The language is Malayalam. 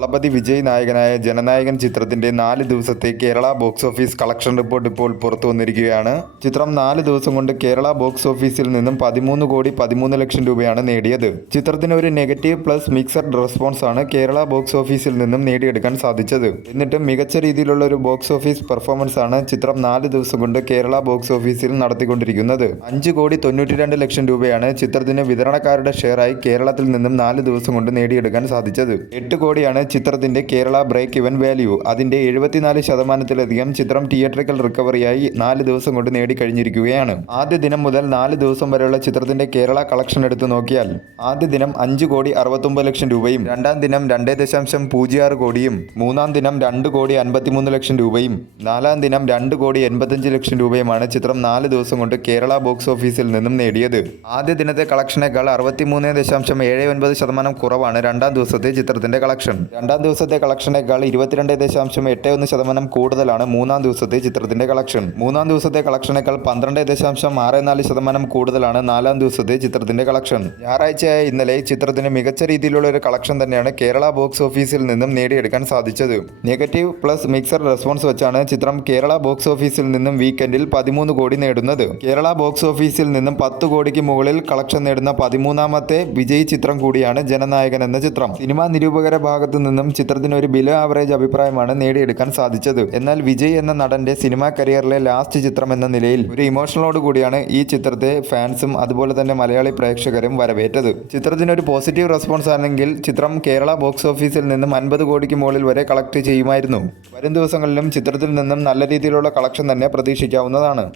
ദളപതി വിജയ് നായകനായ ജനനായകൻ ചിത്രത്തിന്റെ 4 ദിവസത്തെ Kerala box office collection report ഇപ്പോൾ പുറത്തു വന്നിരിക്കുകയാണ്. ചിത്രം 4 ദിവസം കൊണ്ട് കേരള ബോക്സ് ഓഫീസിൽ നിന്നും 13 കോടി 13 ലക്ഷം രൂപയാണ് നേടിയത്. ചിത്രത്തിന് ഒരു നെഗറ്റീവ് പ്ലസ് മിക്സഡ് റെസ്പോൺസ് ആണ് കേരള ബോക്സ് ഓഫീസിൽ നിന്നും നേടിയെടുക്കാൻ സാധിച്ചത്. എന്നിട്ടും മികച്ച രീതിയിലുള്ള ഒരു ബോക്സ് ഓഫീസ് പെർഫോമൻസ് ആണ് ചിത്രം 4 ദിവസം കൊണ്ട് കേരള ബോക്സ് ഓഫീസിൽ നടത്തിക്കൊണ്ടിരിക്കുന്നത്. 5 കോടി 92 ലക്ഷം രൂപയാണ് ചിത്രത്തിന് വിതരണക്കാരുടെ ഷെയറായി കേരളത്തിൽ നിന്നും 4 ദിവസം കൊണ്ട് നേടിയെടുക്കാൻ സാധിച്ചത്. 8 കോടിയാണ് ചിത്രത്തിന്റെ കേരള ബ്രേക്ക് ഇവൻ വാല്യൂ. അതിന്റെ 74% ചിത്രം തിയേറ്ററിക്കൽ റിക്കവറിയായി 4 ദിവസം കൊണ്ട് നേടിക്കഴിഞ്ഞിരിക്കുകയാണ്. ആദ്യ ദിനം മുതൽ 4 ദിവസം വരെയുള്ള ചിത്രത്തിന്റെ കേരള കളക്ഷൻ എടുത്തു നോക്കിയാൽ ആദ്യ ദിനം 5 കോടി 69 ലക്ഷം രൂപയും, രണ്ടാം ദിനം 2.06 കോടിയും, മൂന്നാം ദിനം 2 കോടി 53 ലക്ഷം രൂപയും, നാലാം ദിനം 2 കോടി 85 ലക്ഷം രൂപയുമാണ് ചിത്രം 4 ദിവസം കൊണ്ട് കേരള ബോക്സ് ഓഫീസിൽ നിന്നും നേടിയത്. ആദ്യ ദിനത്തെ കളക്ഷനേക്കാൾ 63.79% കുറവാണ് രണ്ടാം ദിവസത്തെ ചിത്രത്തിന്റെ കളക്ഷൻ. രണ്ടാം ദിവസത്തെ കളക്ഷനേക്കാൾ 22.81% കൂടുതലാണ് മൂന്നാം ദിവസത്തെ ചിത്രത്തിന്റെ കളക്ഷൻ. മൂന്നാം ദിവസത്തെ കളക്ഷനേക്കാൾ 12.64% കൂടുതലാണ് നാലാം ദിവസത്തെ ചിത്രത്തിന്റെ കളക്ഷൻ. ഞായറാഴ്ചയായ ഇന്നലെ ചിത്രത്തിന് മികച്ച രീതിയിലുള്ള ഒരു കളക്ഷൻ തന്നെയാണ് കേരള ബോക്സ് ഓഫീസിൽ നിന്നും നേടിയെടുക്കാൻ സാധിച്ചത്. നെഗറ്റീവ് പ്ലസ് മിക്സർ റെസ്പോൺസ് വെച്ചാണ് ചിത്രം കേരള ബോക്സ് ഓഫീസിൽ നിന്നും വീക്കെൻഡിൽ 13 കോടി നേടുന്നത്. കേരള ബോക്സ് ഓഫീസിൽ നിന്നും 10 കോടിക്ക് മുകളിൽ കളക്ഷൻ നേടുന്ന 13ാമത്തെ വിജയ് ചിത്രം കൂടിയാണ് ജനനായകൻ എന്ന ചിത്രം. സിനിമാ നിരൂപകരുടെ ഭാഗത്തു നിന്നും ചിത്രത്തിന് ഒരു ബിലോ ആവറേജ് അഭിപ്രായമാണ് നേടിയെടുക്കാൻ സാധിച്ചത്. എന്നാൽ വിജയ് എന്ന നടന്റെ സിനിമാ കരിയറിലെ ലാസ്റ്റ് ചിത്രം എന്ന നിലയിൽ ഒരു ഇമോഷണലോട് കൂടിയാണ് ഈ ചിത്രത്തെ ഫാൻസും അതുപോലെ തന്നെ മലയാളി പ്രേക്ഷകരും വരവേറ്റത്. ചിത്രത്തിന് ഒരു പോസിറ്റീവ് റെസ്പോൺസ് ആണെങ്കിൽ ചിത്രം കേരള ബോക്സ് ഓഫീസിൽ നിന്നും 50 കോടിക്ക് മുകളിൽ വരെ കളക്ട് ചെയ്യുമായിരുന്നു. വരും ദിവസങ്ങളിലും ചിത്രത്തിൽ നിന്നും നല്ല രീതിയിലുള്ള കളക്ഷൻ തന്നെ പ്രതീക്ഷിക്കാവുന്നതാണ്.